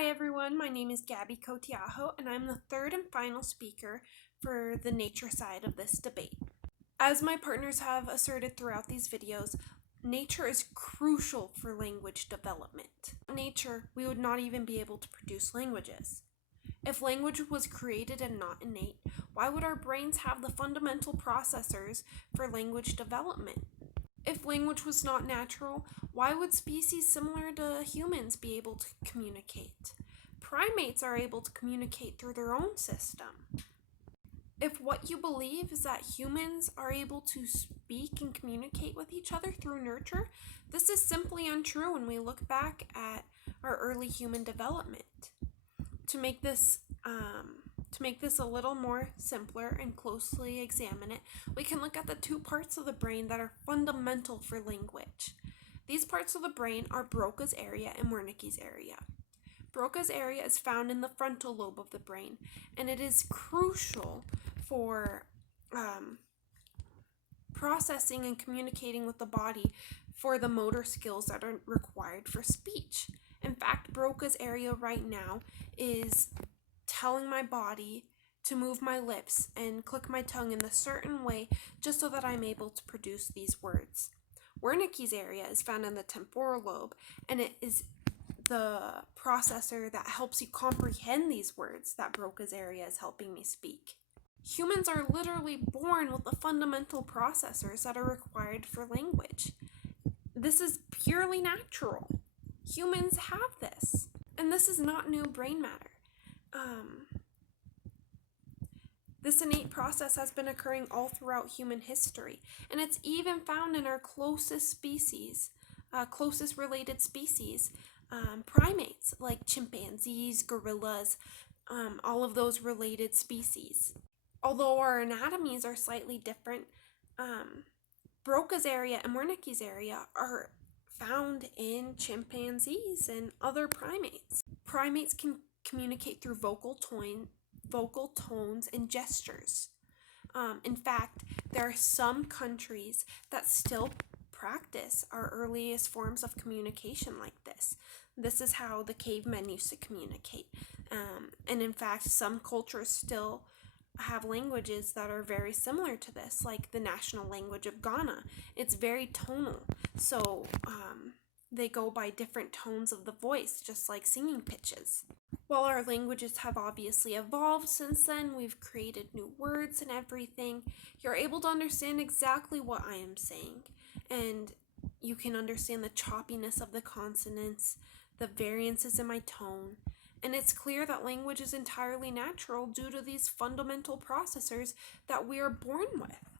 Hi everyone, my name is Gabby Cotiaho and I'm the third and final speaker for the nature side of this debate. As my partners have asserted throughout these videos, nature is crucial for language development. Without nature, we would not even be able to produce languages. If language was created and not innate, why would our brains have the fundamental processors for language development? If language was not natural, why would species similar to humans be able to communicate? Primates are able to communicate through their own system. If what you believe is that humans are able to speak and communicate with each other through nurture, this is simply untrue when we look back at our early human development. To make this a little more simpler and closely examine it, we can look at the two parts of the brain that are fundamental for language. These parts of the brain are Broca's area and Wernicke's area. Broca's area is found in the frontal lobe of the brain, and it is crucial for processing and communicating with the body for the motor skills that are required for speech. In fact, Broca's area right now is telling my body to move my lips and click my tongue in a certain way just so that I'm able to produce these words. Wernicke's area is found in the temporal lobe, and it is the processor that helps you comprehend these words that Broca's area is helping me speak. Humans are literally born with the fundamental processors that are required for language. This is purely natural. Humans have this, and this is not new brain matter. This innate process has been occurring all throughout human history, and it's even found in our closest species, closest related species, primates like chimpanzees, gorillas, all of those related species. Although our anatomies are slightly different, Broca's area and Wernicke's area are found in chimpanzees and other primates. Primates can communicate through vocal tones and gestures. In fact, there are some countries that still practice our earliest forms of communication like this. This is how the cavemen used to communicate. And in fact, some cultures still have languages that are very similar to this, like the national language of Ghana. It's very tonal, so they go by different tones of the voice, just like singing pitches. While our languages have obviously evolved since then, we've created new words and everything, you're able to understand exactly what I am saying, and you can understand the choppiness of the consonants, the variances in my tone, and it's clear that language is entirely natural due to these fundamental processors that we are born with.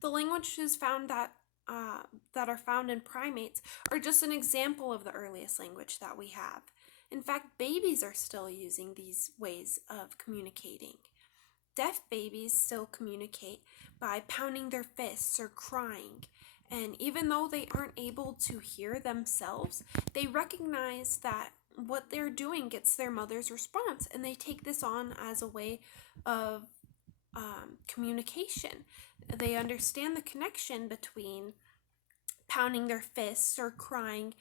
The languages found that are found in primates are just an example of the earliest language that we have. In fact, babies are still using these ways of communicating. Deaf babies still communicate by pounding their fists or crying, and even though they aren't able to hear themselves, they recognize that what they're doing gets their mother's response, and they take this on as a way of communication. They understand the connection between pounding their fists or crying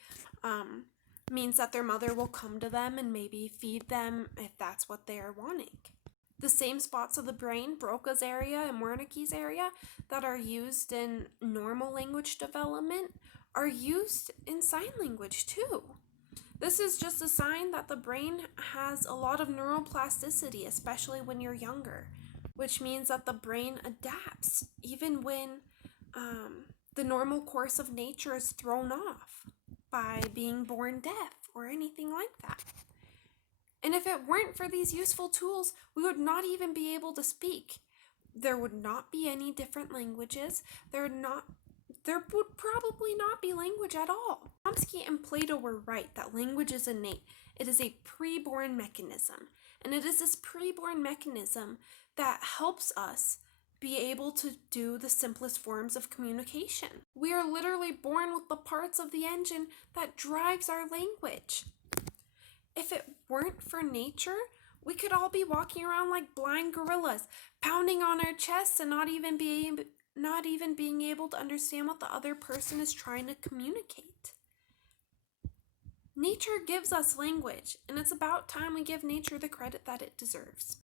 means that their mother will come to them and maybe feed them if that's what they are wanting. The same spots of the brain, Broca's area and Wernicke's area, that are used in normal language development are used in sign language too. This is just a sign that the brain has a lot of neuroplasticity, especially when you're younger, which means that the brain adapts even when the normal course of nature is thrown off by being born deaf or anything like that. And if it weren't for these useful tools, we would not even be able to speak. There would not be any different languages. There would probably not be language at all. Chomsky and Plato were right that language is innate. It is a pre-born mechanism. And it is this pre-born mechanism that helps us be able to do the simplest forms of communication. We are literally born with the parts of the engine that drives our language. If it weren't for nature, we could all be walking around like blind gorillas, pounding on our chests and not even being able to understand what the other person is trying to communicate. Nature gives us language, and it's about time we give nature the credit that it deserves.